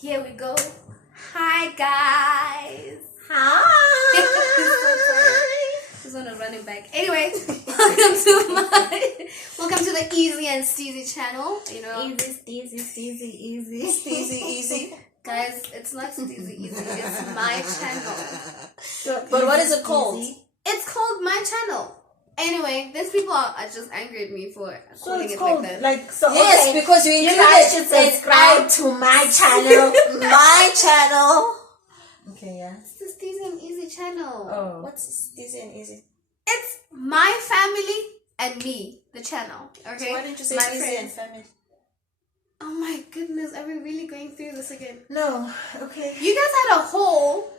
Here we go. Hi guys. Hi. This one is running back. Anyway, welcome to the Easy and Steezy channel. You know, Easy. guys, it's not Steezy Easy. It's my channel. But what is it called? It's called my channel. Anyway, these people are just angry at me for calling it called, like that. Yes, okay. because you guys should subscribe to my channel. My channel. Okay, yeah. It's the Steezy and Easy channel. Oh. What's Easy and Easy? It's my family and me, the channel. Okay. So why didn't you say my Easy friends. and Family? Oh my goodness, are we really going through this again? No. Okay. You guys had a whole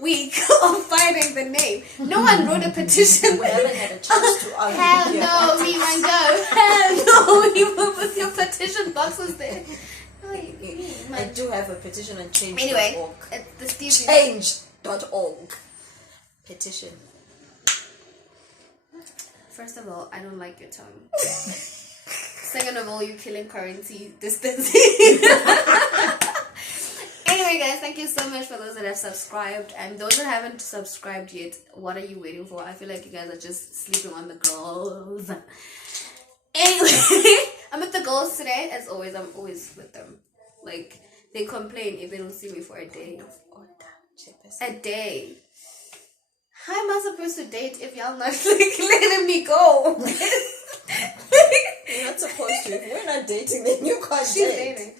week of finding the name. No one wrote a petition. We haven't had a chance to argue. Hell no, we won't go. Hell no, we will put your petition boxes there. I do have a petition on change.org. Anyway, it's the Steve. Change.org. Petition. First of all, I don't like your tone. Second of all, you're killing currency distancing. Anyway, guys, thank you so much for those that have subscribed. And those that haven't subscribed yet, what are you waiting for? I feel like you guys are just sleeping on the girls. Anyway, I'm with the girls today. As always, I'm always with them. Like, they complain if they don't see me for a day. A day. How am I supposed to date if y'all not like letting me go? You're not supposed to. If we're not dating, then you can't She's date. dating.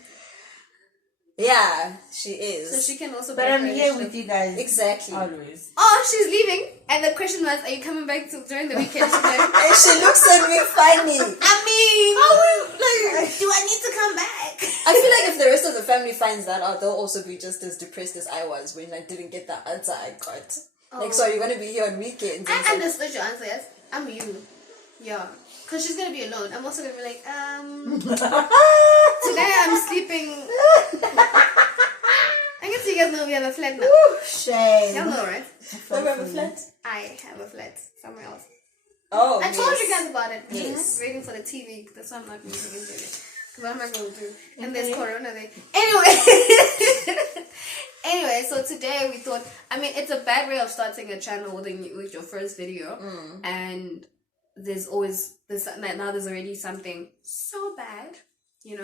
Yeah, she is. So she can also. But I'm here with you guys. Exactly. Always. Oh, she's leaving, and the question was, "Are you coming back during the weekend?" She's like, And she looks at me funny. I mean, do I need to come back? I feel like if the rest of the family finds that out, they'll also be just as depressed as I was when I didn't get the answer I got. Like, so you're going to be here on weekends? I understood your answer, yes. I'm you. Yeah. Because she's going to be alone. I'm also going to be like, today I'm sleeping. I guess you guys know we have a flat now. Shame. Y'all know, right? Do you have a flat? I have a flat somewhere else. Oh, I told you guys about it. Yes. I'm waiting for the TV. That's why I'm not using it. Because what am I going to do? And there's Corona there. Anyway, so today we thought, I mean, it's a bad way of starting a channel with your first video. And there's always, now there's already something so bad,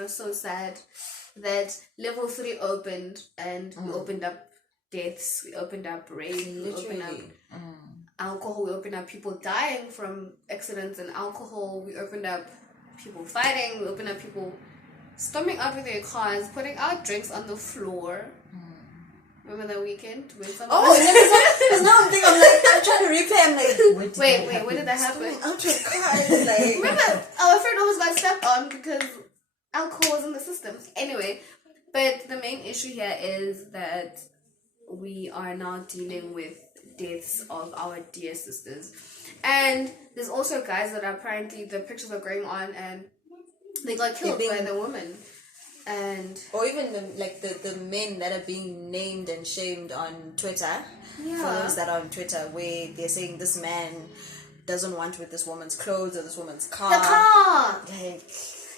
so sad, that level 3 opened, and we opened up deaths, we opened up rape, we opened up alcohol, we opened up people dying from accidents and alcohol, we opened up people fighting, we opened up people storming out with their cars, putting out drinks on the floor. Remember that weekend? When because now I'm trying to replay. I'm like, wait, when did that happen? Out with cars, like. Remember, our friend almost got stepped on because alcohol was in the system. Anyway, but the main issue here is that we are now dealing with deaths of our dear sisters. And there's also guys that apparently the pictures are going on and they got killed by the woman. And or even the men that are being named and shamed on Twitter. Yeah. For those that are on Twitter, where they're saying this man doesn't want with this woman's clothes or this woman's car. The car.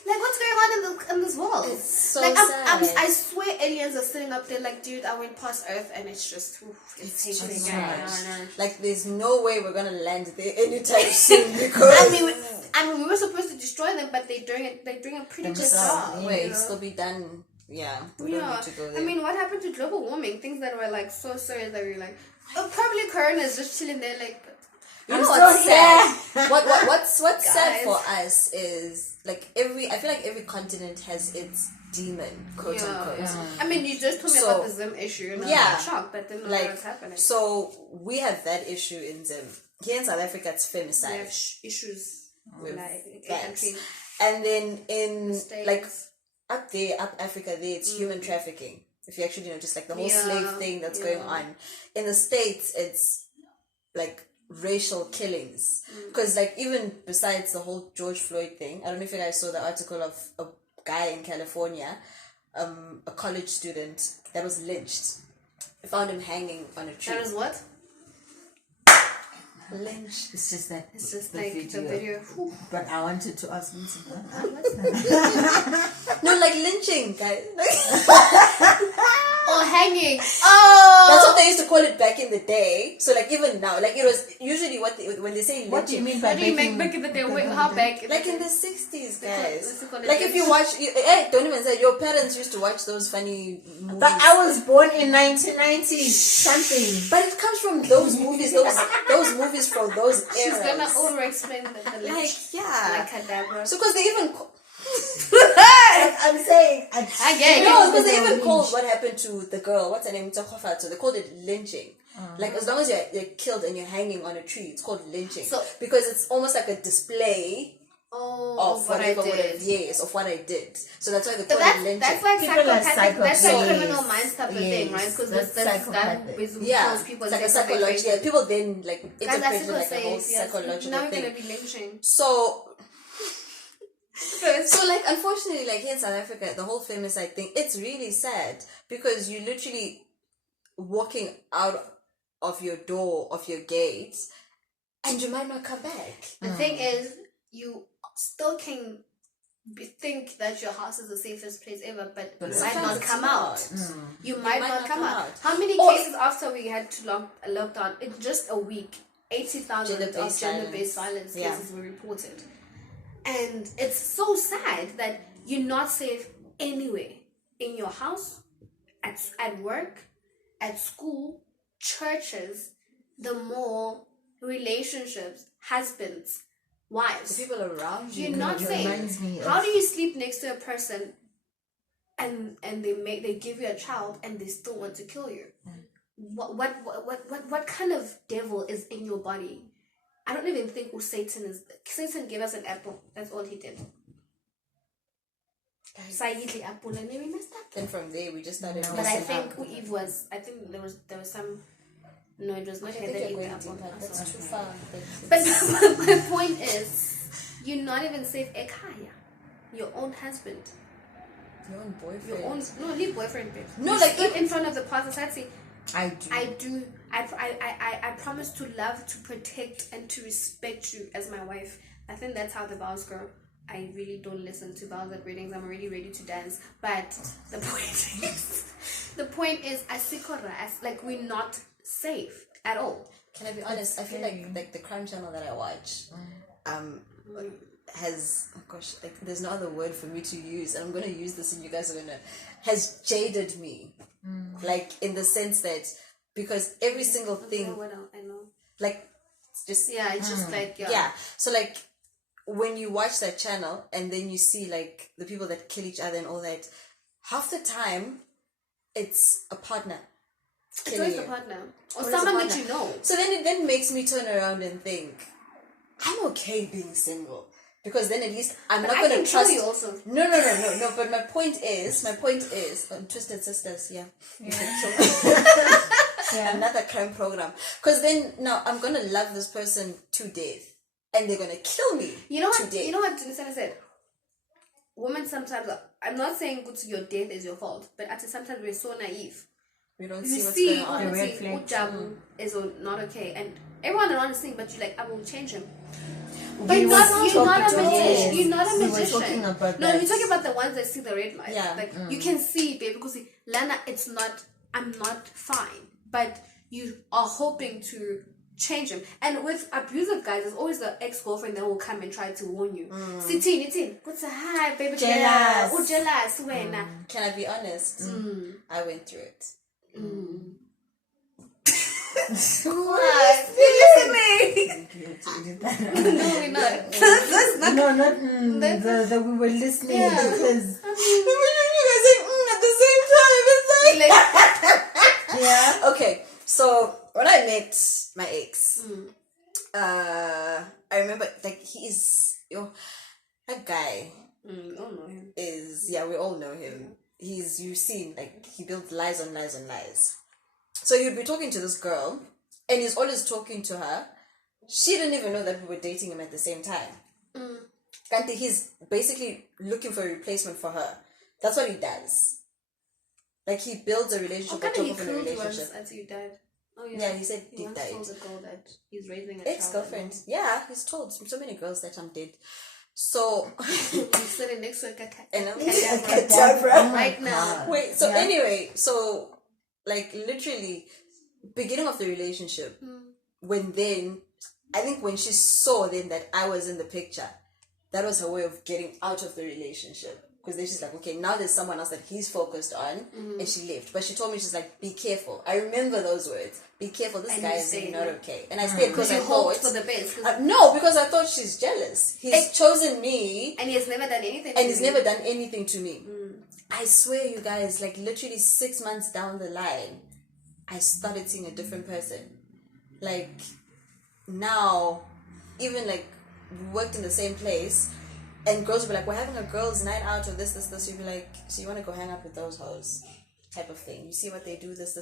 Like what's going on in this world? It's so sad. I swear aliens are sitting up there like, dude, I went past Earth and it's just it's just so much. Like, there's no way we're gonna land there anytime soon because I mean, we were supposed to destroy them, but they're doing a pretty good job. Wait, still be done. Yeah, we don't need to go there. I mean, what happened to global warming? Things that were like so serious that we were like, probably Corona is just chilling there, like. You know what's sad? What's sad for us is like I feel like every continent has its demon, quote unquote. Yeah. I mean, you just told me about the Zim issue, and I was shocked, but then what's happening. So we have that issue in Zim. Here in South Africa, it's femicide. We have issues with that. And then in States. up Africa, there it's human trafficking. If you actually just like the whole slave thing that's going on. In the States, it's like racial killings, because like even besides the whole George Floyd thing, I don't know if you guys saw the article of a guy in California, a college student that was lynched. I found him hanging on a tree. That is what? Lynch. It's just that. It's just the video. But I wanted to ask you What's that? No, like lynching, guys. back in the day. So like even now, like it was usually when they say What do you mean by What do you make back in the day? Wait, how back? like in the 60s, guys. Let's call it Like if you watch, don't even say your parents used to watch those funny movies. But I was born in 1990 something. But it comes from those movies, those movies from those eras. She's gonna over-explain the like yeah. like cadabra. So because they even. I'm saying, I get it. No, because they even called what happened to the girl. What's her name? So they called it lynching. Like as long as you're killed and you're hanging on a tree, it's called lynching. So because it's almost like a display of what I whatever did. Yes, of what I did. So that's why they But call it lynching. that's like People are psychopathic. That's like psychopaths. criminal minds type of thing, right? Because That's this guy who psychopathic. basically yeah, kills people. it's like a and takes away psychological. faith. People then like Guys, interpret that's it like a whole yes. psychological Now we're thing. gonna be lynching. So like unfortunately, like here in South Africa, the whole femicide thing, it's really sad because you literally walking out of your door, of your gate, and you might not come back. The thing is, you still can think that your house is the safest place ever, but you might sometimes not it's come not. out. You might not come out. How many Or- cases after we had to lock down? In just a week, 80,000 of Gender-based gender-based violence Yeah. cases were reported. And it's so sad that you're not safe anywhere. In your house, at work, at school, churches, the mall, relationships, husbands, wives. The people around you. You're not it safe. reminds me How of- do you sleep next to a person and they give you a child and they still want to kill you? What kind of devil is in your body? I don't even think Satan gave us an apple. That's all he did. Apple and then we messed up. Then from there we just started. But I messing think up. Eve was. I think there was some. No, it was not I her think that you're ate the going apple. deeper. I'm That's sorry. too far. But my point is, you're not even safe. Ekaya, your own husband, Your own boyfriend. your own no, leave boyfriend, babe. No, You like, stood in front of the pastor and say, I do. I promise to love, to protect, and to respect you as my wife. I think that's how the vows go. I really don't listen to vows at weddings. I'm already ready to dance. But the point is, like we're not safe at all. Can I be honest? I feel like the crime channel that I watch, has like there's no other word for me to use, and I'm gonna use this, and you guys are gonna has jaded me, like in the sense that because every single thing, I know. like it's just It's just like yeah. So like when you watch that channel and then you see like the people that kill each other and all that, half the time it's a partner. It's always the partner or Always someone a that partner. you know. So then it then makes me turn around and think, I'm okay being single because then at least I'm But not I going can to kill trust you also. No. But my point is, Twisted Sisters, yeah. Another crime program. Because then now I'm gonna love this person to death, and they're gonna kill me. You know to what? death. You know what Tinisana said. Women sometimes. I'm not saying your death is your fault, but at sometimes we're so naive. We don't You see what's see, going on. The red flag. Ujabu is not okay, and everyone around is saying, but you're like, I will change him. But We you're were not a talking- magician. yes, You're not a we were magician. talking about No, that. we're talking about the ones that see the red light. Yeah. Like you can see, babe, because Lana, it's not. I'm not fine, but you are hoping to change him. And with abusive guys, there's always the ex-girlfriend that will come and try to warn you. Sitin, what's a hi, baby? Jealous. Oh, jealous. Wena. Can I be honest? I went through it. What? You're listening? No, we're not. That's not. No, not the we were listening because At the same time, it's like yeah. okay. So when I met my ex, I remember like he is that guy We all know him. is we all know him. You've seen like he built lies on lies on lies. So he'd be talking to this girl, and he's always talking to her. She didn't even know that we were dating him at the same time. And he's basically looking for a replacement for her. That's what he does. Like he builds a relationship on top He of a killed you relationship. until you died. Oh Yeah, he said he once died. told a girl that he's raising a Ex-girlfriend. Yeah, he's told so many girls that I'm dead. So child. He's sitting next to a and I'm cadabra Oh my right now. God. wait. So Yeah. anyway, so like literally, beginning of the relationship, I think when she saw then that I was in the picture, that was her way of getting out of the relationship. Because then she's like, okay, now there's someone else that he's focused on, and she left. But she told me, she's like, be careful. I remember those words. Be careful, this guy is not okay. And I stayed because I hoped thought... for the best. No, because I thought she's jealous. He's chosen me. And he has never done anything to me. I swear, you guys, like literally 6 months down the line, I started seeing a different person. Like, now, even like, we worked in the same place, and girls would be like, we're having a girls' night out or this. You'd be like, so you want to go hang out with those hoes? Type of thing. You see what they do, this.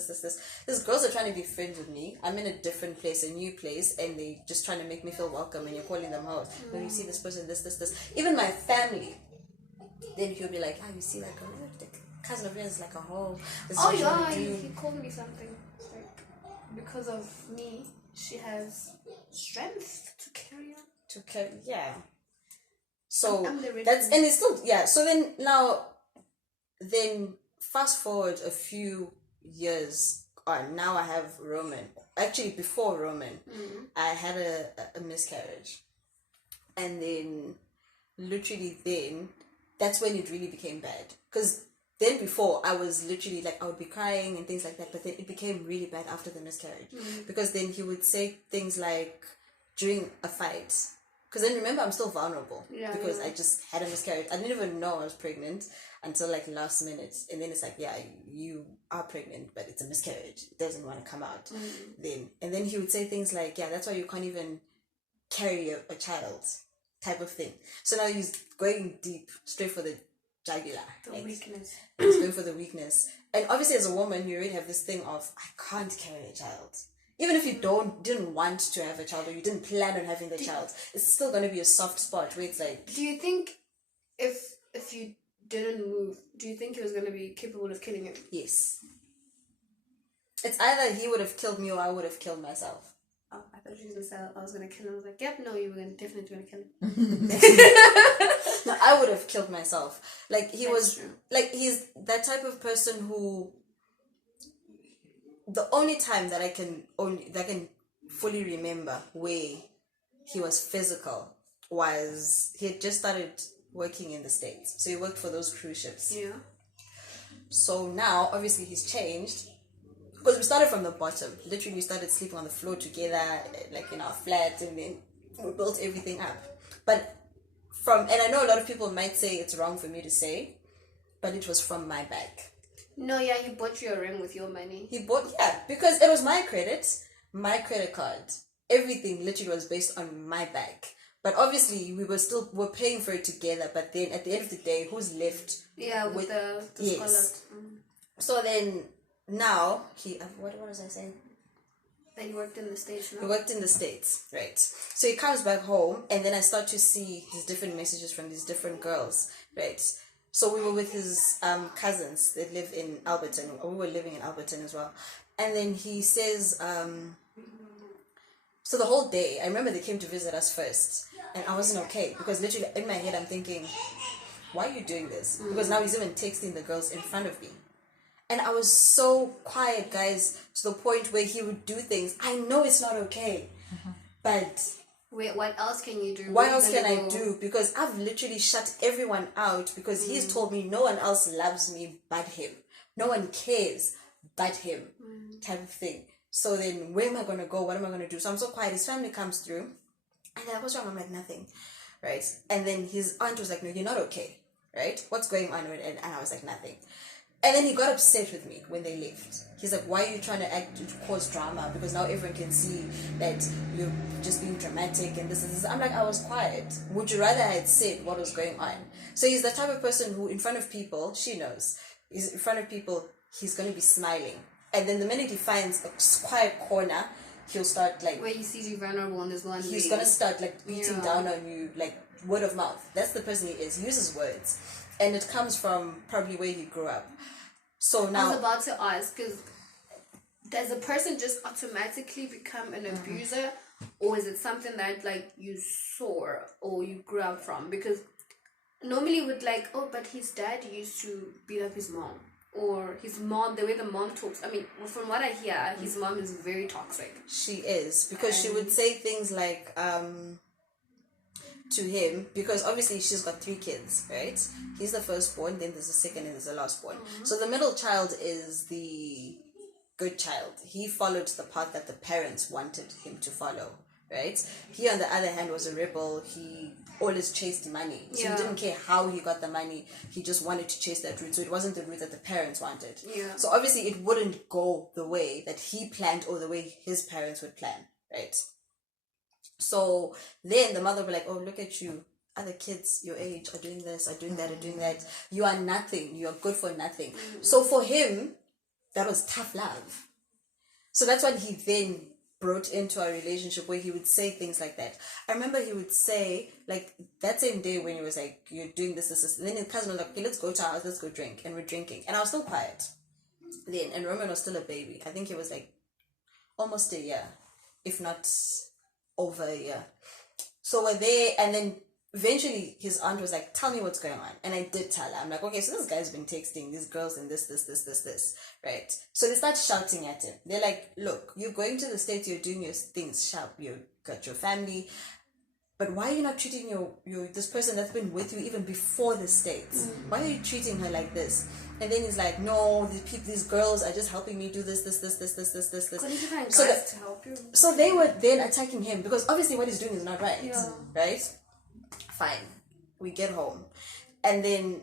These girls are trying to be friends with me. I'm in a different place, a new place, and they just trying to make me feel welcome, and you're calling them hoes. When you see this person, this. Even my family, then he'll be like, you see that girl? The cousin of yours is like a hoe. He called me something. Like, because of me, she has strength to carry on. Yeah. So I'm the that's, and it's still, yeah. So then fast forward a few years on. Now I have Roman. Actually, before Roman, I had a miscarriage, and then literally then that's when it really became bad. Because then before I was literally like, I would be crying and things like that, but then it became really bad after the miscarriage, because then he would say things like during a fight. Because then remember, I'm still vulnerable because I just had a miscarriage. I didn't even know I was pregnant until like last minute. And then it's like, yeah, you are pregnant, but it's a miscarriage. It doesn't want to come out. And then he would say things like, yeah, that's why you can't even carry a child, type of thing. So now he's going deep, straight for the jugular. Weakness. He's going for the weakness. And obviously as a woman, you already have this thing of, I can't carry a child. Even if you didn't want to have a child, or you didn't plan on having the child, it's still going to be a soft spot where it's like... Do you think if you didn't move, do you think he was going to be capable of killing him? Yes. It's either he would have killed me or I would have killed myself. Oh, I thought you were going to say I was going to kill him. I was like, yep, no, you were definitely going to kill him. No, I would have killed myself. Like, That's true. Like, he's that type of person who... The only time that I can fully remember where he was physical was he had just started working in the States. So he worked for those cruise ships. Yeah. So now, obviously, he's changed. Because we started from the bottom. Literally, we started sleeping on the floor together, like in our flat, and then we built everything up. And I know a lot of people might say it's wrong for me to say, but it was from my bag. No, yeah, he bought you a ring with your money. Because it was my credit card. Everything literally was based on my bag. But obviously, we're paying for it together. But then at the end of the day, who's left? Yeah, with the yes. So then now what was I saying? Then you worked in the States. No? He worked in the States, right? So he comes back home, and then I start to see his different messages from these different girls, right? So we were with his cousins that live in Alberton. Or we were living in Alberton as well. And then he says, so the whole day, I remember they came to visit us first. And I wasn't okay. Because literally in my head, I'm thinking, why are you doing this? Because now he's even texting the girls in front of me. And I was so quiet, guys, to the point where he would do things. I know it's not okay. But... Wait, what else can you do? What else can I do? Because I've literally shut everyone out because he's told me no one else loves me but him. No one cares but him, type of thing. So then where am I going to go? What am I going to do? So I'm so quiet. His family comes through and they're like, what's wrong? I'm like, nothing, right? And then his aunt was like, no, you're not okay, right? What's going on? And I was like, nothing. And then he got upset with me when they left. He's like, why are you trying to cause drama? Because now everyone can see that you're just being dramatic and this and this. I'm like, I was quiet. Would you rather I had said what was going on? So he's the type of person who, in front of people, she knows, he's in front of people, he's going to be smiling. And then the minute he finds a quiet corner, he'll start like... Where he sees you vulnerable and there's one he's going to start like beating down on you, like word of mouth. That's the person he is. He uses words. And it comes from probably where he grew up. So now... I was about to ask, because does a person just automatically become an abuser? Or is it something that like you saw or you grew up from? Because normally with like, oh, but his dad used to beat up his mom. or his mom, the way the mom talks. I mean, from what I hear, his mom is very toxic. She is, because she would say things like to him, because obviously she's got 3 kids, right? He's the firstborn, then there's the second, and there's the lastborn. So the middle child is the good child. He followed the path that the parents wanted him to follow, right? He, on the other hand, was a rebel. He always chased money. So he didn't care how he got the money. He just wanted to chase that route. So it wasn't the route that the parents wanted. Yeah. So obviously it wouldn't go the way that he planned or the way his parents would plan, right? So then the mother would be like, oh, look at you. Other kids your age are doing this, are doing that, are doing that. You are nothing. You are good for nothing. So for him, that was tough love. So that's what he then brought into our relationship, where he would say things like that. I remember he would say, like, that same day when he was like, you're doing this, this, this. And then his cousin was like, okay, let's go to our house, let's go drink. And we're drinking. And I was still quiet then. And Roman was still a baby. I think he was like almost a year, if not over a year. So we're there, and then eventually his aunt was like, tell me what's going on. And I did tell her. I'm like, okay, so this guy's been texting these girls and this, right? So they start shouting at him. They're like, look, you're going to the States, you're doing your things sharp, you got your family, but why are you not treating your this person that's been with you even before the States? Why are you treating her like this? And then he's like, no, these girls are just helping me do this. Couldn't you find So guys to help you? So they were then attacking him, because obviously what he's doing is not right, right? Fine. We get home. And then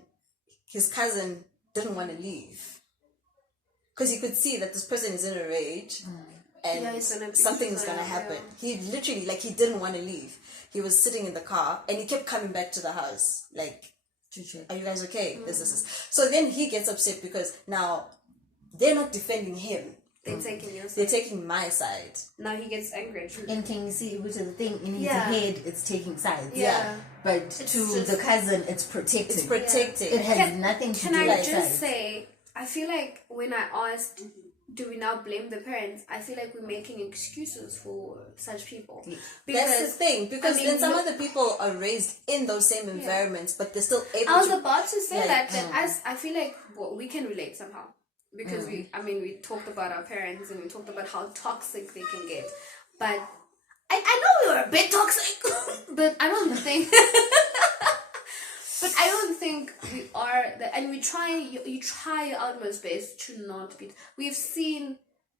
his cousin didn't want to leave, because he could see that this person is in a rage and something's going to happen. He literally, like, he didn't want to leave. He was sitting in the car and he kept coming back to the house. Like, are you guys okay? This. So then he gets upset, because now they're not defending him. They're taking your side. They're taking my side. Now he gets angry. And can you see, which is the thing, in his head, it's taking sides. Yeah. But to the cousin, it's protected. It's protected. It has nothing to do with Can I sides. just say, I feel like when I asked, do we now blame the parents? I feel like we're making excuses for such people. Because, that's the thing, because then some other people are raised in those same environments, but they're still able to... I was about to say that as I feel like we can relate somehow. Because we talked about our parents and we talked about how toxic they can get. But I know we were a bit toxic, but I don't think... But I don't think we are that, and we try. You try your utmost best to not be. We've seen.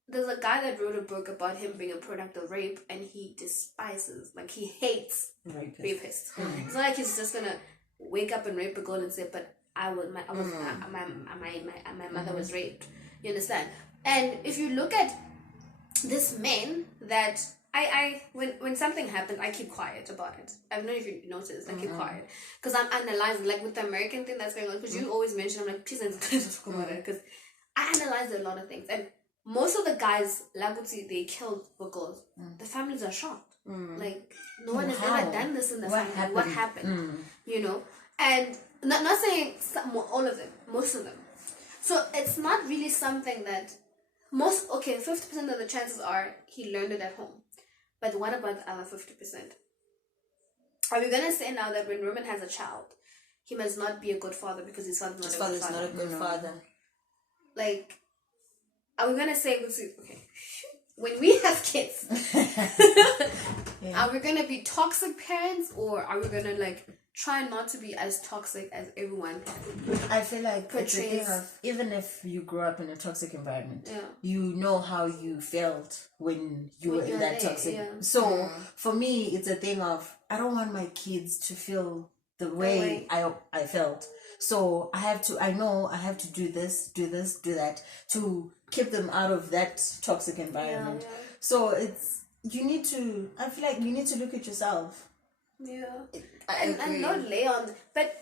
There's a guy that wrote a book about him being a product of rape, and he despises, like, he hates rapists. It's not like he's just gonna wake up and rape a girl and say, "But my mother was raped." You understand? And if you look at this man that. When something happens, I keep quiet about it. I don't know if you noticed. I keep quiet because I'm analyzing, like, with the American thing that's going on. Because you always mention, I'm like, please don't talk about it, because I analyze a lot of things, and most of the guys, Laguti, they killed for girls. The families are shocked. Like, no one has ever done this in the family. What happened? You know, and not saying all of them, most of them. So it's not really something that 50% of the chances are he learned it at home. But what about the other 50%? Are we going to say now that when Roman has a child, he must not be a good father because his father's not a good father? Like, are we going to say, okay, when we have kids, are we going to be toxic parents, or are we going to, like, try not to be as toxic as everyone? I feel like it's a thing of, even if you grew up in a toxic environment, you know how you felt when you were in that toxic. So for me, it's a thing of, I don't want my kids to feel the way I felt. So I know I have to do this, do that to keep them out of that toxic environment. So I feel like you need to look at yourself. Yeah. And not lay on, but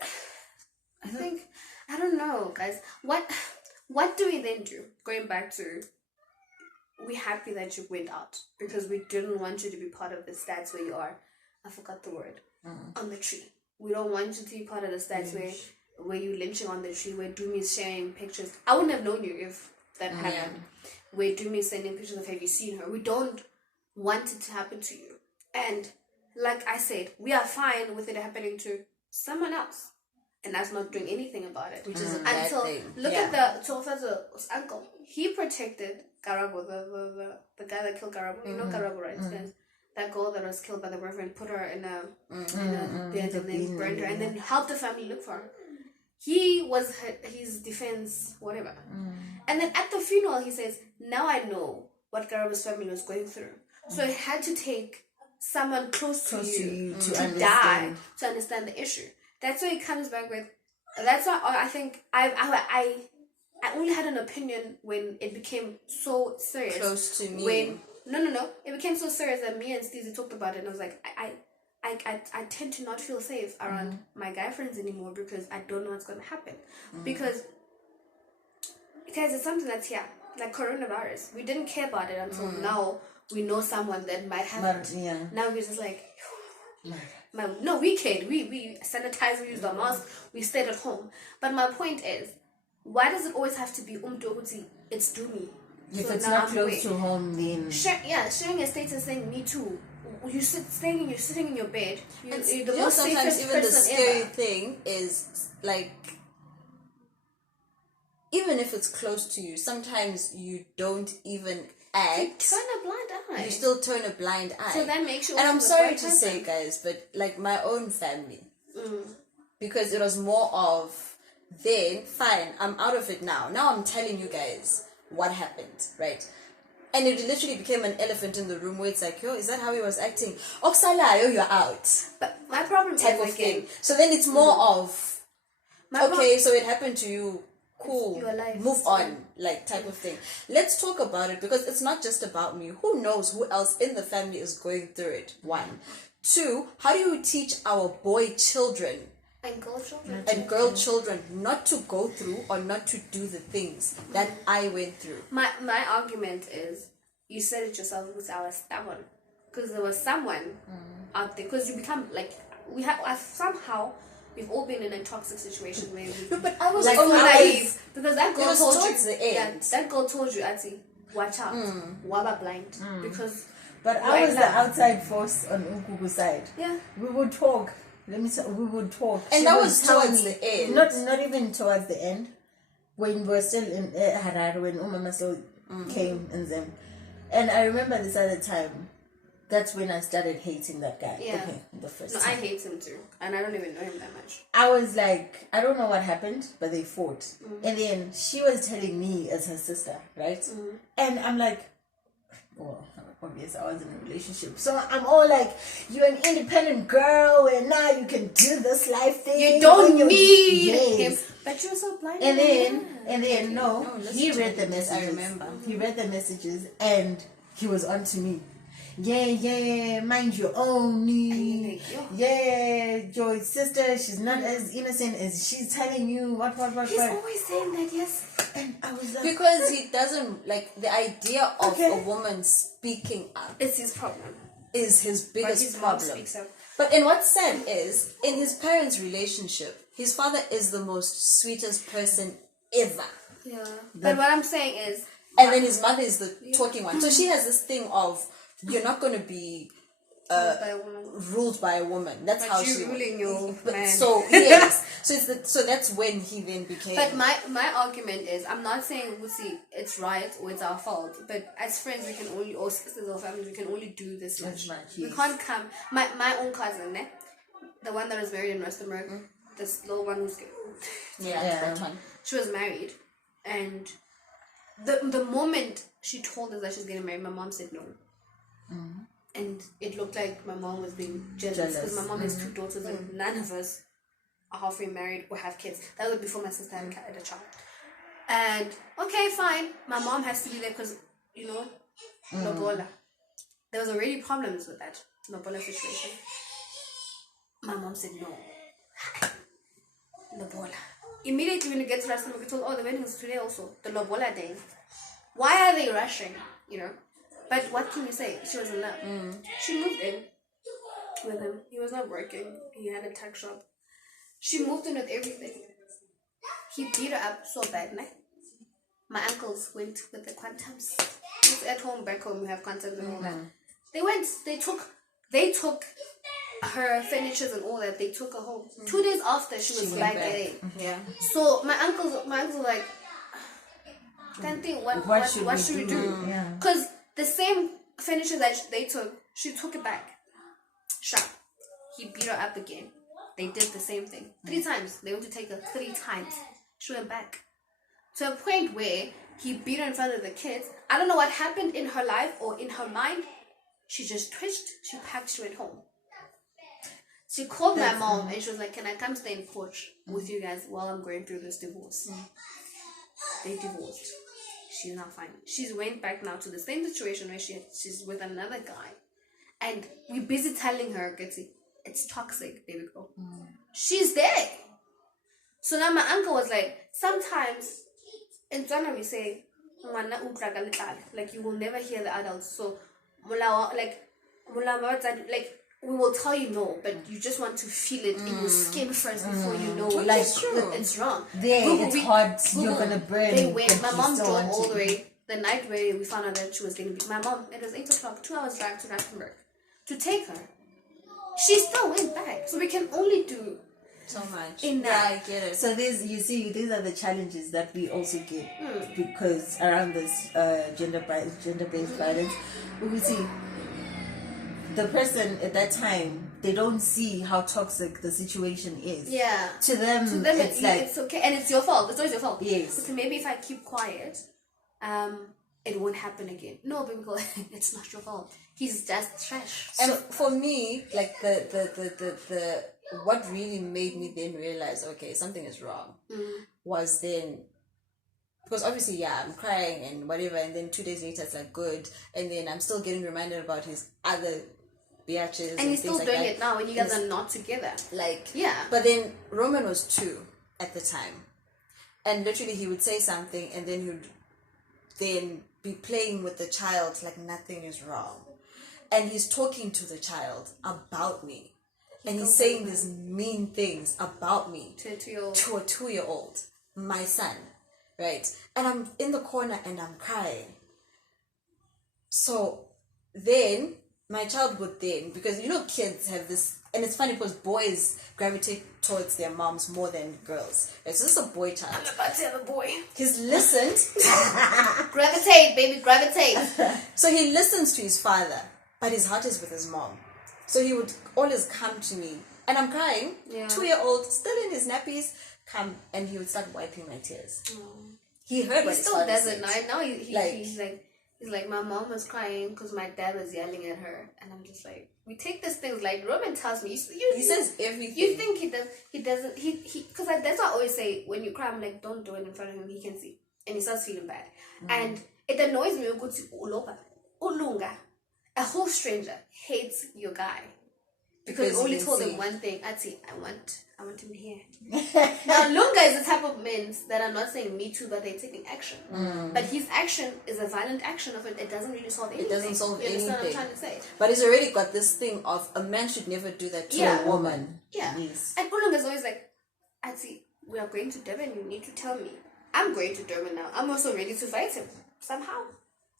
I think, I don't know, guys. What do we then do? Going back to, we're happy that you went out because we didn't want you to be part of the stats where you are. I forgot the word. On the tree. We don't want you to be part of the stats where you lynching on the tree, where Doomy's sharing pictures. I wouldn't have known you if that happened. Where Doomy's sending pictures of, have you seen her? We don't want it to happen to you. And like I said, we are fine with it happening to someone else. and us not doing anything about it. Which is a bad thing. Look at the Tofazo's uncle. He protected Garabo, the guy that killed Garabo. You know Garabo, right? That girl that was killed by the boyfriend, put her in a bed and then burned her, and then helped the family look for her. He was his defense, whatever. And then at the funeral, he says, now I know what Garabo's family was going through. So it had to take someone close to you to die to understand the issue. That's why it comes back with. That's why I think I only had an opinion when it became so serious. Close to me. No. It became so serious that me and Stevie talked about it, and I was like, I tend to not feel safe around my guy friends anymore because I don't know what's going to happen. Because it's something that's here, like coronavirus. We didn't care about it until now. We know someone that might have it. Yeah. Now we're just like, no, we cared. We sanitized, we used our mask, we stayed at home. But my point is, why does it always have to be it's do me? If so it's not close to home, then sharing a status saying me too. You're sitting in your bed. You're the most sometimes safest even the scary ever. thing is like, even if it's close to you, sometimes you don't even act. You turn a blind eye. You still turn a blind eye. So that makes you. And I'm sorry to say, guys, but like my own family, because it was more of then fine. I'm out of it now. Now I'm telling you guys what happened, right? And it literally became an elephant in the room where it's like, yo, is that how he was acting? Oksalayo, you're out. But my problem type is of thing. So then it's more of, so it happened to you. Cool. Your life. Move on, like type of thing. Let's talk about it because it's not just about me. Who knows who else in the family is going through it? 1. 2, how do you teach our boy children and girl children not to go through or not to do the things that I went through? My argument is, you said it yourself, because I was stubborn. Because there was someone out there. Because you become like, we've all been in a toxic situation where but I was like naive. Because that girl told you the end. That girl told you, Ati, watch out, waba blind. Because but I was the outside force on Ukugu's side. Yeah. We would talk. We would talk. And that was towards the end. Not even towards the end. When we were still in Harare, when Umama still came in them. And I remember this other time. That's when I started hating that guy. Yeah. Okay, the first time. I hate him too. And I don't even know him that much. I was like, I don't know what happened, but they fought. And then she was telling me as her sister, right? And I'm like, well, obviously I was in a relationship. So I'm all like, you're an independent girl and now you can do this life thing. You don't need him. But you're so blind. And then he read the messages. I remember. He read the messages and he was on to me. Yeah, mind your own. Yeah, your sister, she's not as innocent as she's telling you. What? He's always saying that, yes. And I was like, because he doesn't like the idea of a woman speaking up. It's his problem. Is his biggest problem. Up. But in what's sad is, in his parents' relationship, his father is the most sweetest person ever. Yeah. But what I'm saying is, and then his mother is the talking one. So she has this thing of, you're not going to be ruled by a woman. That's how she ruling your man. So yes, so that's when he then became. But my argument is, I'm not saying it's right or it's our fault. But as friends, we can only, or sisters or family, we can only do this much. We can't come. My own cousin, the one that was married in Rustenburg, this little one who's that one. She was married, and the moment she told us that she's getting married, my mom said no. And it looked like my mom was being jealous because my mom has 2 daughters and none of us are halfway married or have kids. That was before my sister had a child. And okay, fine, my mom has to be there because, Lobola. There was already problems with that Lobola situation. My mom said no. Lobola. Immediately when you get to Rustenburg, we told, the wedding is today also, the Lobola day. Why are they rushing? But what can you say? She was in love. She moved in with him. He was not working. He had a tuck shop. She moved in with everything. He beat her up so bad, né? My uncles went with the quantums. It's at home, back home, we have quantums and all that. They took her furnitures and all that, they took her home. 2 days after, she was back there. Yeah. So my uncles were like, can't think what should we do? Because the same furniture that they took, she took it back. Sharp. He beat her up again. They did the same thing 3 times. They went to take her 3 times. She went back to a point where he beat her in front of the kids. I don't know what happened in her life or in her mind. She just twitched. She packed. She went home. She called my mom and she was like, "Can I come stay in porch with you guys while I'm going through this divorce?" They divorced. She's not fine. She's went back now to the same situation where she's with another guy, and we're busy telling her, it's toxic, baby girl. She's there. So now my uncle was like, sometimes in Ghana we say, like you will never hear the adults. So like we will tell you no, but you just want to feel it in your skin first before you know like it's wrong. It's hot. You're gonna burn. They went. My mom drove all the way. The night where we found out that she was going to be, my mom, it was 8 o'clock, 2 hours drive to Rustenburg to take her. She still went back. So we can only do so much. In that. Yeah, I get it. So these are the challenges that we also get because around this gender-based violence, we will see the person at that time, they don't see how toxic the situation is. Yeah. To them it's like, it's okay, and it's your fault. It's always your fault. Yes. So maybe if I keep quiet, it won't happen again. No, because it's not your fault. He's just trash. And for me, like the what really made me then realize, okay, something is wrong, was then, because obviously, I'm crying and whatever, and then 2 days later it's like good, and then I'm still getting reminded about his other biatches. And he's still like doing that. it now when you guys are not together. Like, yeah. But then Roman was 2 at the time, and literally he would say something, and then he would then be playing with the child like nothing is wrong, and he's talking to the child about me. And he's saying these mean things about me to a 2-year-old, my son, right? And I'm in the corner and I'm crying. So then my child would then, because kids have this, and it's funny because boys gravitate towards their moms more than girls. Right? So this is a boy child. I'm about to have a boy. He's listened. Gravitate, baby, gravitate. So he listens to his father, but his heart is with his mom. So he would always come to me, and I'm crying, 2-year-old, still in his nappies, come, and he would start wiping my tears. He heard what his father said. He still does it now. He's like, my mom was crying because my dad was yelling at her, and I'm just like, we take these things, like Roman tells me, he says everything. You think he doesn't, because that's what I always say, when you cry, I'm like, don't do it in front of him, he can see, and he starts feeling bad. And it annoys me when you go to Ulunga. A whole stranger hates your guy because you only told him one thing. Ati, I want him here. Now, Lunga is the type of men that are not saying me too, but they're taking action. But his action is a violent action of it. It doesn't really solve anything. It doesn't solve anything. You understand what I'm trying to say? But he's already got this thing of a man should never do that to a woman. Yeah. Yes. And Ulunga is always like, Ati, we are going to Durban. You need to tell me. I'm going to Durban now. I'm also ready to fight him somehow.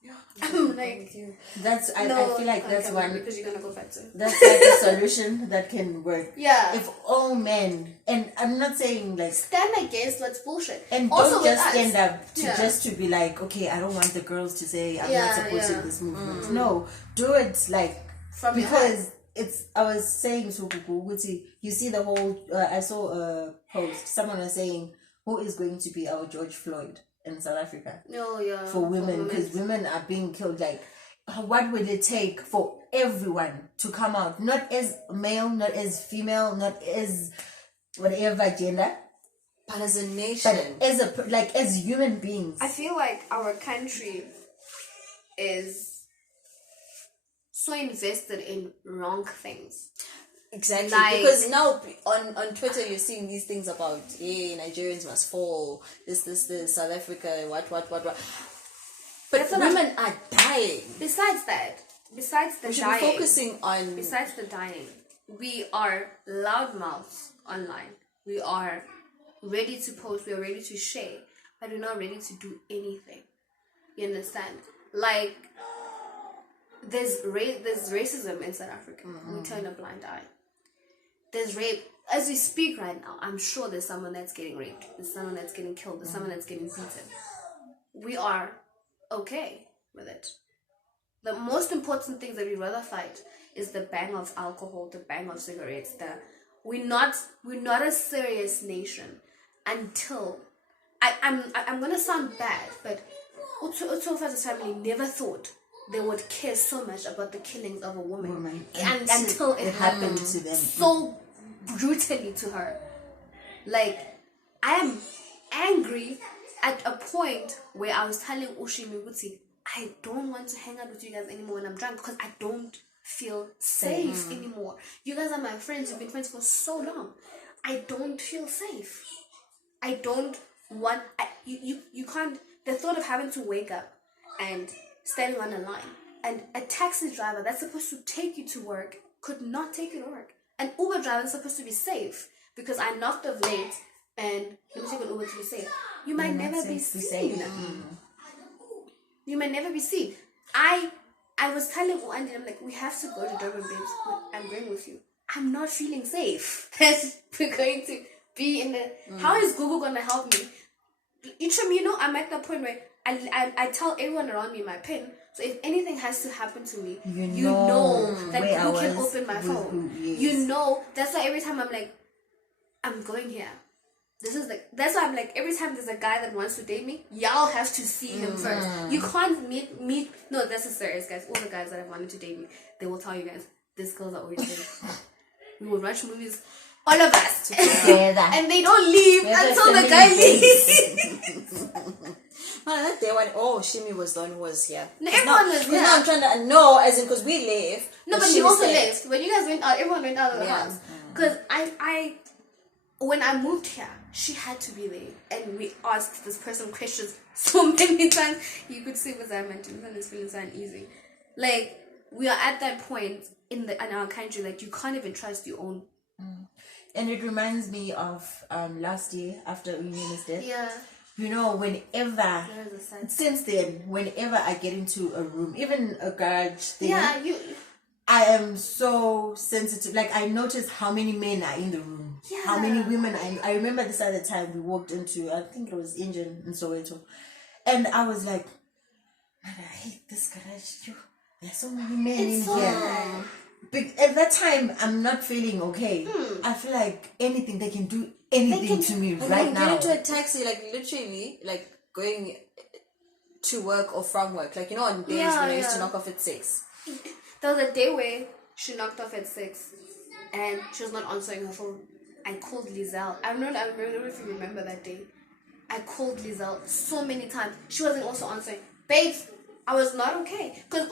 Yeah, I'm like, I feel like that's one, because you're gonna go fight soon. That's like a solution that can work. Yeah. If all men, and I'm not saying like stand against what's bullshit, and also don't just stand up to just to be like, okay, I don't want the girls to say I'm not supporting this movement. No, do it like from because it's. I was saying so. You see the whole. I saw a post. Someone was saying, who is going to be our George Floyd in South Africa? For women, because women are being killed. Like, what would it take for everyone to come out, not as male, not as female, not as whatever gender, but as a nation, but as human beings? I feel like our country is so invested in wrong things. Exactly, because now on Twitter you're seeing these things about Nigerians must fall, this South Africa, what. But women are dying. Besides the we should dying, be focusing on. Besides the dying, we are loudmouths online. We are ready to post. We are ready to share, but we're not ready to do anything. You understand? Like there's racism in South Africa. We turn a blind eye. there's rape. As we speak right now, I'm sure there's someone that's getting raped. There's someone that's getting killed. There's someone that's getting beaten. We are okay with it. The most important things that we rather fight is the bang of alcohol, the bang of cigarettes. We're not a serious nation until I'm gonna sound bad, but Utsofa's family never thought they would care so much about the killings of a woman. Until it happened to them so brutally to her. Like, I am angry at a point where I was telling Ushimi, I don't want to hang out with you guys anymore when I'm drunk because I don't feel safe anymore. You guys are my friends. You've been friends for so long. I don't feel safe. I don't want... You can't... The thought of having to wake up and standing on a line and a taxi driver that's supposed to take you to work could not take you to work. An Uber driver is supposed to be safe because I knocked off late and let me take an Uber to be safe. You might never be seen. You might never be seen. I was telling Andy, I'm like, we have to go to Durban, babes. I'm going with you. I'm not feeling safe. We're going to be in the... How is Google going to help me? You know, I'm at the point where I tell everyone around me my PIN. So if anything has to happen to me, you know that Google can open my phone. You know, that's why every time I'm like, I'm going here. This is like, that's why I'm like, every time there's a guy that wants to date me, y'all have to see him first. You can't meet. No, that's serious, guys. All the guys that have wanted to date me, they will tell you guys, these girls are always dating. We will watch movies, all of us together, and they don't leave until the guy leaves. That day when Shimi was the one who was here. No, everyone was here. Now I'm trying to know, as in, because we left. No, but you also left. When you guys went out, everyone went out of the house. Because when I moved here, she had to be there, and we asked this person questions so many times. You could see what I meant. It's feeling so uneasy. Like, we are at that point in our country that you can't even trust your own. And it reminds me of last year after Union's death. Yeah. You know, whenever since then, whenever I get into a room, even a garage thing, I am so sensitive. Like, I notice how many men are in the room, how many women are in. I remember this other time we walked into, I think it was Indian in Soweto, and I was like, man, I hate this garage. There's so many men in here. But at that time, I'm not feeling okay. I feel like anything, they can do anything to me right now. Get into a taxi, like literally, like going to work or from work. Like, you know, on days when I used to knock off at 6. There was a day where she knocked off at 6 and she was not answering her phone. I called Lizelle. I don't know if you remember that day. I called Lizelle so many times. She wasn't also answering. Babes, I was not okay. Because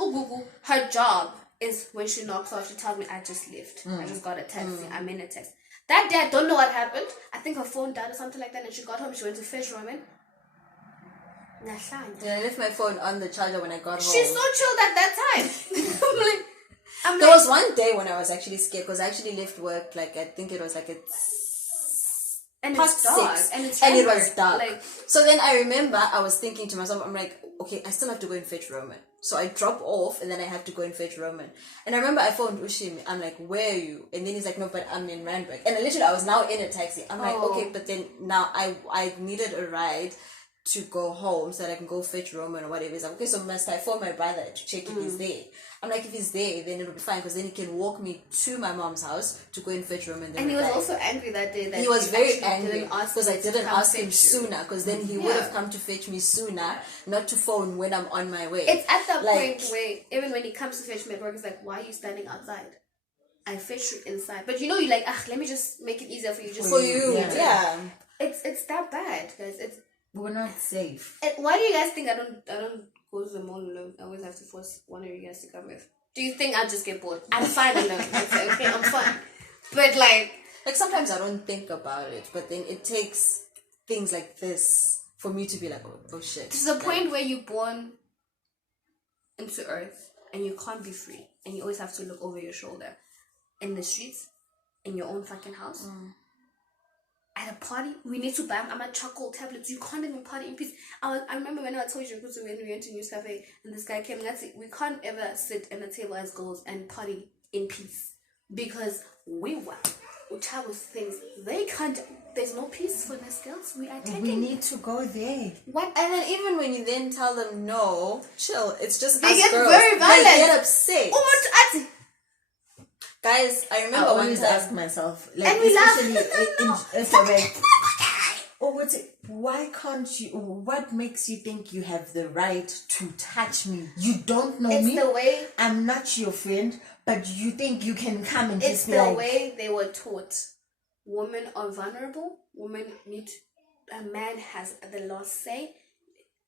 her job is when she knocks off, she tells me, I just left. I just got a taxi. I'm in a taxi. That day, I don't know what happened. I think her phone died or something like that, and she got home. She went to fetch Roman. Yeah, I left my phone on the charger when I got home. She's so chilled at that time. There was one day when I was actually scared because I actually left work, like, I think it was like and it's dark. 6, and it was dark. Like, so then I remember I was thinking to myself, I'm like, okay, I still have to go and fetch Roman. So I drop off and then I have to go and fetch Roman. And I remember I phoned Ushimi. I'm like, where are you? And then he's like, no, but I'm in Randburg. And literally I was now in a taxi. I'm like, okay, but then now I needed a ride to go home so that I can go fetch Roman or whatever. He's like, okay, so must I phone my brother to check if he's there? I'm like, if he's there, then it'll be fine because then he can walk me to my mom's house to go and fetch Roman. And he was also angry that day. That he was very angry because I didn't ask him sooner, because then he would have come to fetch me sooner, not to phone when I'm on my way. It's at that point where even when he comes to fetch me at work, it's like, why are you standing outside? I fetch you inside. But you know, you're like, let me just make it easier for you. For you. Yeah. It's that bad, guys. We're not safe. Why do you guys think I don't go to the mall alone? I always have to force one of you guys to come with. Do you think I'll just get bored? I'm fine alone. Okay, I'm fine. But like sometimes I don't think about it, but then it takes things like this for me to be like, oh shit. To the point where you're born into earth and you can't be free and you always have to look over your shoulder in the streets, in your own fucking house. At a party, we need to buy charcoal tablets. You can't even party in peace. I remember when I told you when we went to News Cafe and this guy came and that's it. We can't ever sit at a table as girls and party in peace because we were Utabo things. They can't. There's no peacefulness, girls. We are taking. We need to go there. What? And then even when you then tell them no, chill. It's just They us get girls. very violent. They get upset. Oh, Guys, I remember I one always time. ask myself, like, And we laugh. especially why can't you? What makes you think you have the right to touch me? You don't know me. It's the way. I'm not your friend, but you think you can come and It's just be the like, way they were taught. Women are vulnerable. Women need. A man has the last say.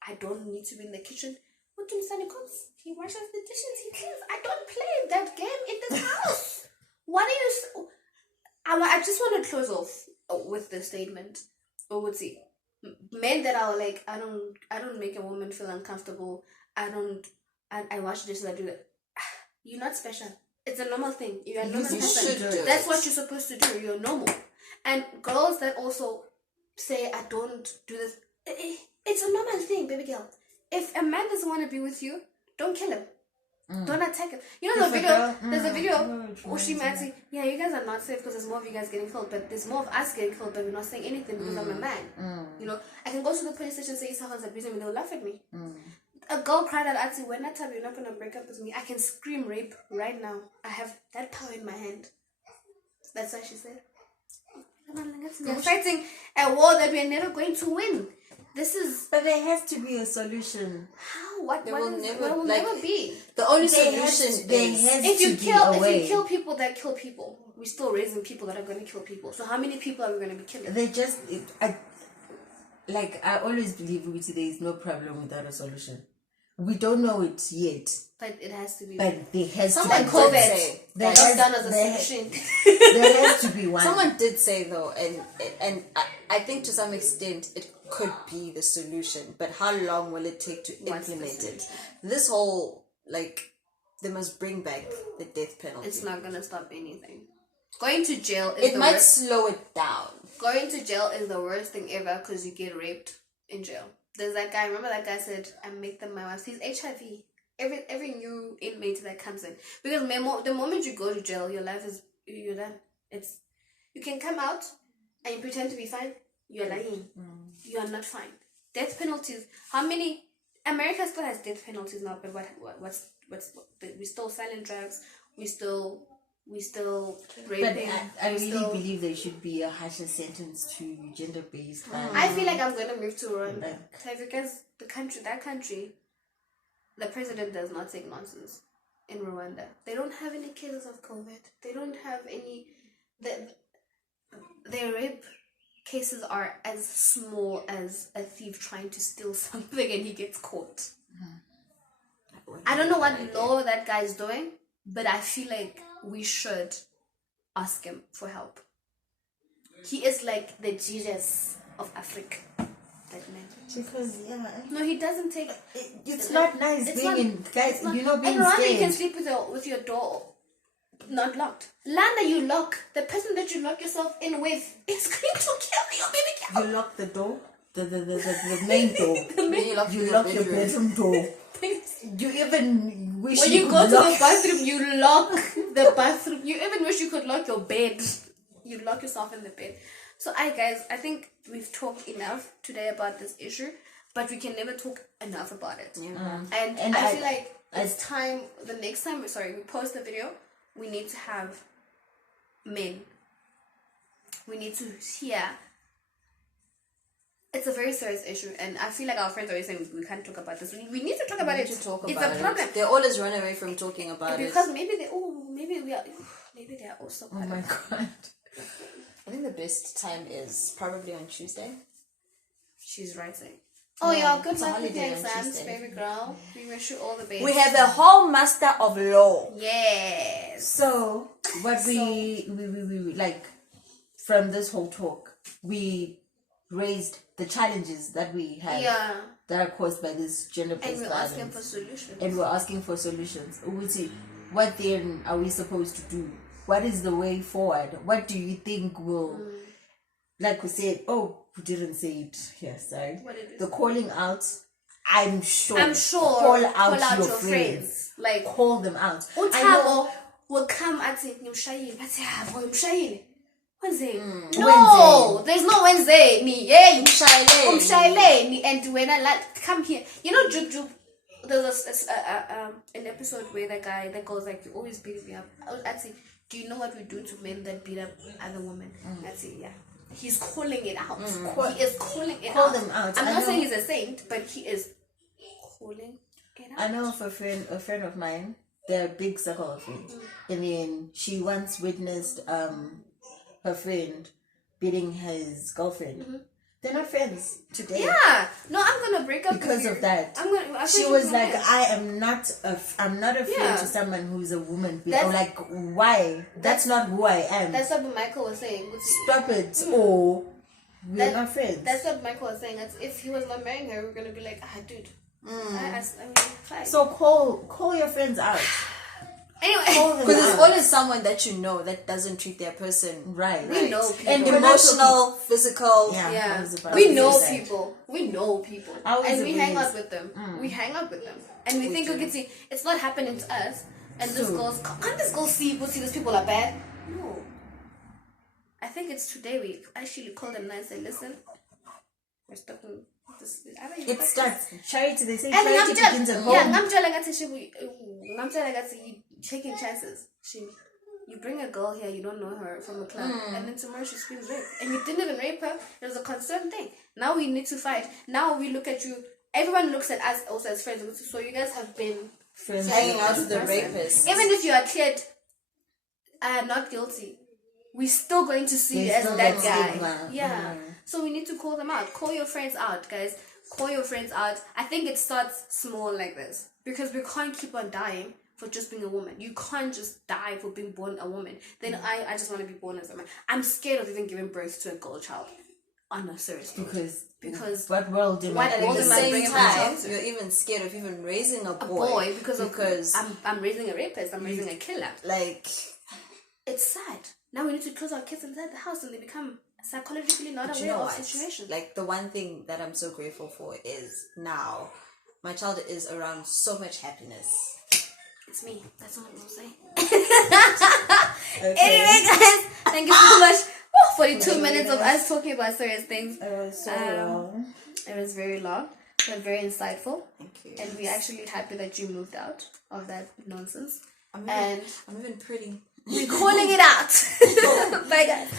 I don't need to be in the kitchen. What do you say? He cooks. He washes the dishes. He cleans. I don't play that game in this house. What do you? I just want to close off with the statement. Or would see men that are like, I don't make a woman feel uncomfortable. I wash dishes. I do that. You're not special. It's a normal thing. You're a normal person. That's what you're supposed to do. You're normal. And girls that also say, I don't do this. It's a normal thing, baby girl. If a man doesn't want to be with you, don't kill him. Don't attack him. You know the video? There's a video. Ushimati. Yeah, you guys are not safe because there's more of you guys getting killed, but there's more of us getting killed, but we're not saying anything because I'm a man. You know, I can go to the police station and say someone's abusing me, they'll laugh at me. A girl cried out, Ati, when I tell you you're not gonna break up with me, I can scream rape right now. I have that power in my hand. That's what she said. We're fighting a war that we're never going to win. This is. But there has to be a solution. How? What? There what will is, never, there will like, never be. The only There solution has to be a way. If you kill people that kill people, we're still raising people that are going to kill people. So how many people are we going to be killing? They just, I always believe there is no problem without a solution. We don't know it yet. But it has to be. But there has Someone to be. COVID. That's done as a solution. There has to be one. Someone did say though, and I think to some extent it could be the solution, but how long will it take to implement it? This whole, like, they must bring back the death penalty. It's not gonna stop anything. Going to jail is it might slow it down. Going to jail is the worst thing ever because you get raped in jail. There's that guy, remember that guy said, I make them my wives. He's HIV. Every new inmate that comes in. Because the moment you go to jail, your life is, you're done. You can come out and you pretend to be fine. You're lying. You are not fine. Death penalties. How many? America still has death penalties now, but what's we still selling drugs. We still raping. But I really believe there should be a harsher sentence to gender-based violence. I feel like I'm gonna move to Rwanda because that country, the president does not take nonsense. In Rwanda, they don't have any cases of COVID. They don't have any. Their rape cases are as small as a thief trying to steal something and he gets caught. I don't know what law that guy is doing, but I feel like we should ask him for help. He is like the Jesus of Africa. That man. Because, no, he doesn't take. It's not nice being in, guys. Being and Rwanda, scared. you can sleep with your door not locked. Landa, you lock. The person that you lock yourself in with is going to kill you, baby girl. You lock the door, the main door. You lock your bedroom door. You even wish when you go to the bathroom, you lock the bathroom. You even wish you could lock your bed. You lock yourself in the bed. So, guys, I think we've talked enough today about this issue, but we can never talk enough about it. And I feel like it's time. The next time, we post the video, we need to have men. We need to hear. It's a very serious issue, and I feel like our friends are always saying we can't talk about this. We need to talk about it. It's a problem. They always run away from talking about it because maybe they are also. Oh my god! I think the best time is probably on Tuesday. She's writing. Oh yeah, good luck with your exams, baby girl. We wish you all the best. We have a whole master of law. Yes. So what we like from this whole talk, we raised the challenges that we have that are caused by this gender-based violence. And we're asking for solutions. And we're asking for solutions. Uguti, what then are we supposed to do? What is the way forward? What do you think will, like we said, we didn't say it here, sorry. What did we the say? calling out, I'm sure. Call out your friends. Like, call them out. Utabo will come at it, Wednesday. No, there's no Wednesday. And when I like come here, Jup. There's an episode where that goes like, you always beat me up. I'd say, do you know what we do to men that beat up other women? I'd say, yeah. He's calling it out. He is calling it out. Them out. I'm not saying he's a saint, but he is calling it out. I know of a friend of mine. They're a big circle of friends, and then she once witnessed her friend beating his girlfriend. They're not friends today. Yeah, no, I'm gonna break up because of that. She was like, I'm not afraid to someone who's a woman. I'm like, why? That's not who I am. That's what Michael was saying. Stop it, or we're not friends. That's what Michael was saying. That's, if he was not marrying her, we're gonna be like, dude. Fine. So call your friends out. Anyway, because there's always someone that you know that doesn't treat their person right. We know people. And emotional, physical. Yeah. We know people. And we hang out with them. We hang out with them. And we think, okay, see, it's not happening to us. And this goes, can't this go see these people are bad? No. I think it's today we actually call them nice and listen. We're stopping. It starts charity. They say charity begins at home. I'm taking chances. You bring a girl here, you don't know her from a club, and then tomorrow she screams rape, and you didn't even rape her. It was a concerned thing. Now we need to fight. Now we look at you. Everyone looks at us also as friends. So you guys have been friends, hanging out with the rapist. Even if you are cleared, not guilty, we're still going to see you as that guy. Stigma. Yeah. So we need to call them out. Call your friends out, guys. Call your friends out. I think it starts small like this. Because we can't keep on dying for just being a woman. You can't just die for being born a woman. Then I just want to be born as a man. I'm scared of even giving birth to a girl child. On a serious note. Because what world am I at the same time, you're even scared of even raising a boy because I'm raising a rapist. I'm raising a killer. Like, it's sad. Now we need to close our kids inside the house and they become psychologically not aware of situations. Like, the one thing that I'm so grateful for is now my child is around so much happiness. It's me. That's all I'm going to say. Okay. Anyway, guys, thank you so much. 42 minutes of us talking about serious things. It was so long. It was very long, but very insightful. Thank you. And we're actually happy that you moved out of that nonsense. I'm even pretty. We're calling it out. Bye, guys.